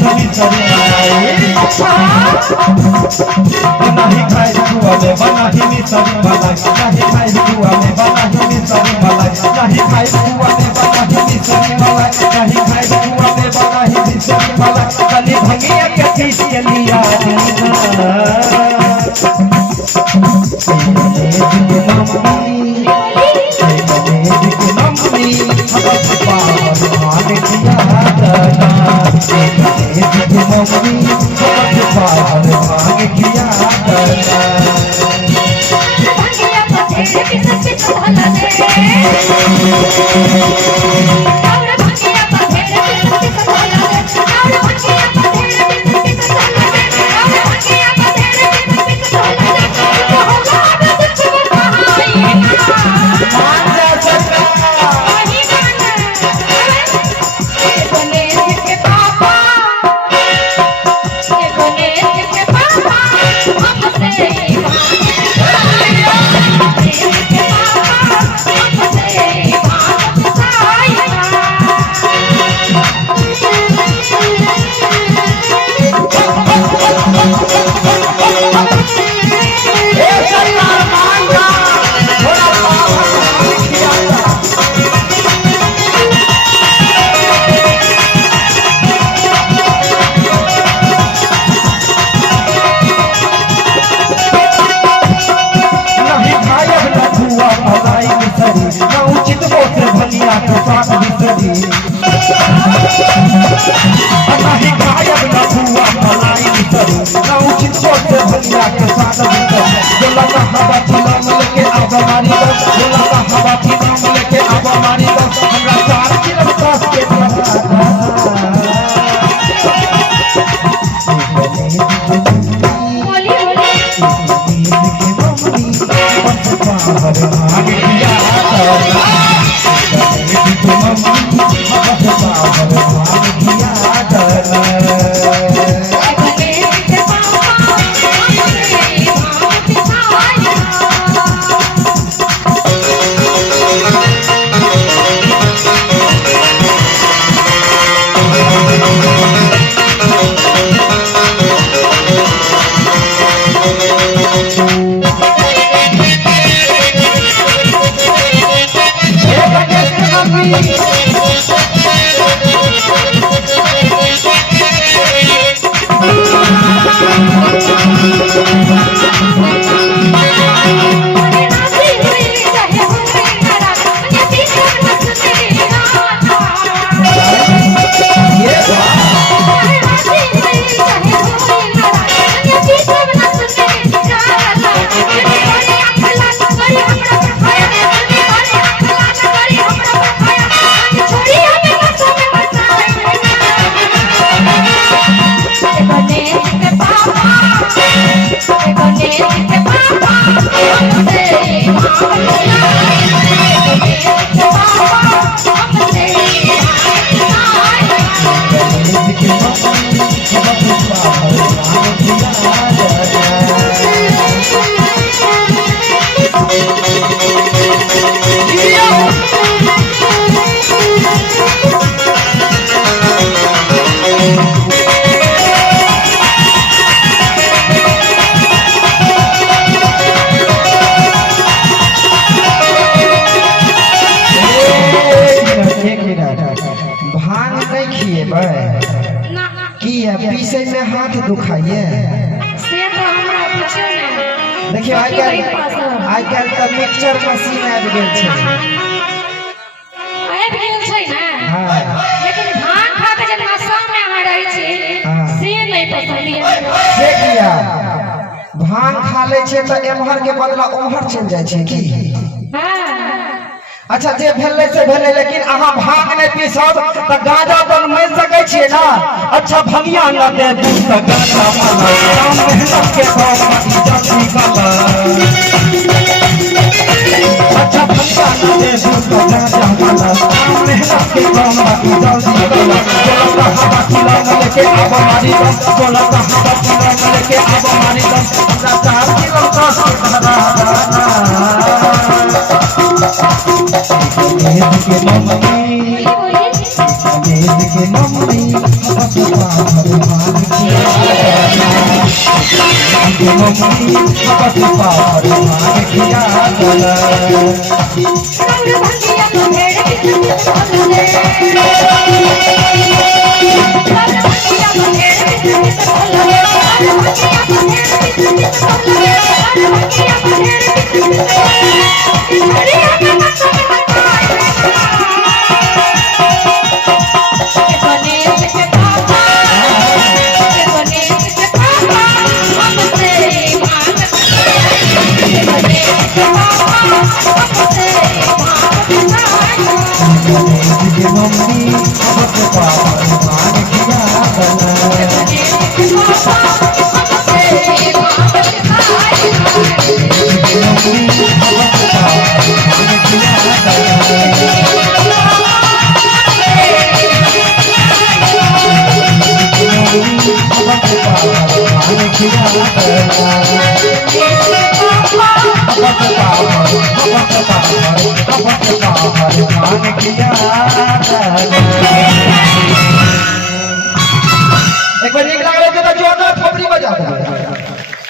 ही मिसरी मलाई नहीं खाए जुआ में बना ही मिसरी मलाई नहीं खाए जुआ में बना ही मिसरी मलाई नहीं खाए जुआ में बना ही मिसरी मलाई नहीं खाए जुआ में बना ही मिसरी मलाई कली भंगिया के पीस के लिया पीसे में हाथ दुखाइए देखिए आई काल तो मिक्सचर मशीन आबि गेल छै हां लेकिन भांग खा के जे नशा में आ रही छी से नहीं पसंद है से किया भांग खा ले छै त एमहर के बदला ओमहर चल जाय छै की हां अच्छा जे भेले से भेले लेकिन अहाँ भांग नहीं पीसब त गांजा तो मिल सकै छियै ना अच्छा भंगिया न दे दू त गांजा माला काम मेहनत के काम इज्जत निकाला अच्छा भंगिया न दे दू त गांजा माला काम मेहनत के काम इज्जत निकाला बोला हवा खिला लेके अब मारी दम बोला हवा खिला लेके अब मारी दम हमरा 4 किलो कस के धरा के मम्मी गणेश के मम्मी बसपा भगवान किया के मम्मी बसपा भगवान किया रंग भंगिया को भेड़ की बोल दे रंग भंगिया को भेड़ की बोल दे रंग भंगिया को भेड़ की बोल दे रंग भंगिया को भेड़ की बोल दे हरिया के मत गणेश के पापा हम तेरी मांग गणेश के पापा हम तेरी मांग गणेश के मम्मी बसपा भगवान किया गणेश के पापा हम तेरी मांग एक बार एक लगा तो जो ना थोपड़ी बजा दे